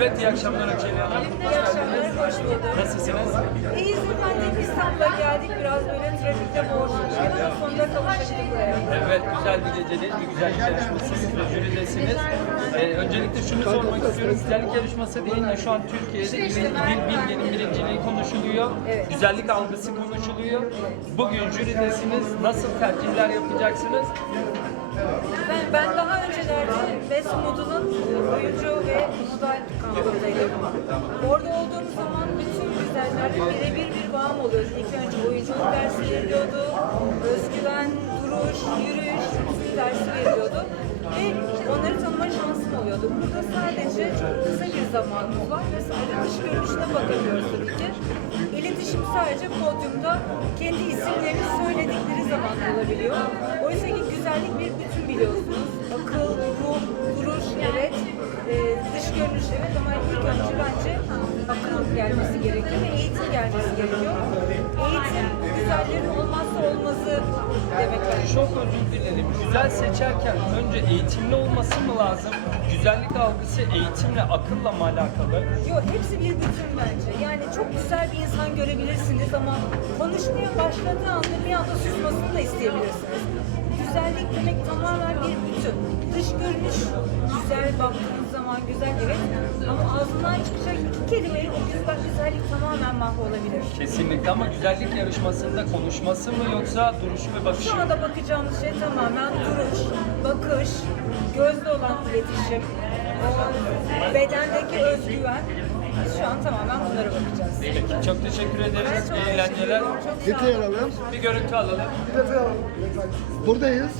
Evet, iyi akşamlar Öçeli Hanım. İyi akşamlar, hoş bulduk. Nasılsınız? İyiyiz efendim, İstanbul'a geldik. Biraz böyle trafikte boğuşmuştuk ama sonunda kavuştuk buraya. Evet, güzel bir gecedeyiz, bir güzellik yarışması. Siz de jüridesiniz. Ee, öncelikle şunu sormak istiyorum. Güzellik yarışması deyince şu an Türkiye'de dil, bilgenin birinciliği konuşuluyor. Evet. Güzellik algısı konuşuluyor. Bugün jüridesiniz. Nasıl tercihler yapacaksınız? Ben, ben daha öncelerde Best Model'ın oyuncu ve model kampındaydım. Orada olduğum zaman bütün güzellerle birebir bir bağım oluyordu. İlk önce oyunculuk dersi veriliyordu, özgüven, duruş, yürüyüş, dersi veriliyordu. Ve onları tanıma şansım oluyordu. Burada sadece çok kısa bir zamanımız var sadece dış görünüşüne bakabiliyoruz tabii ki. İletişim sadece podyumda kendi isimlerini söyledikleri zaman olabiliyor. Oysa ki güzellik bir bütün biliyorsunuz. Gelmesi gerekiyor ve eğitim gelmesi gerekiyor. Eğitim güzellerin olmazsa olmazı demek bence. Çok özür dilerim. Güzel seçerken önce eğitimli olması mı lazım? Güzellik algısı eğitimle, akılla mı alakalı? Yok hepsi bir bütün bence. Yani çok güzel bir insan görebilirsiniz ama konuşmaya başladığı anda bir anda susmasını da isteyebilirsiniz. Güzellik demek tamamen bir bütün. Dış görünüş güzel baktığınız zaman güzel evet ama ağzından çıkacak iki kelimeyle o güzel güzellik tamamen mahvolabilir. Kesinlikle ama güzellik yarışmasında konuşması mı yoksa duruşu ve bakışı Şu mı? anda bakacağımız şey tamamen duruş, bakış, gözle olan iletişim, o bedendeki özgüven. Biz şu an tamamen bunlara bakacağız. Peki, çok teşekkür ederiz. çok İyi teşekkür eğlenceler. ederim. Çok sağ Detay olun. alalım. Bir görüntü alalım. Buradayız.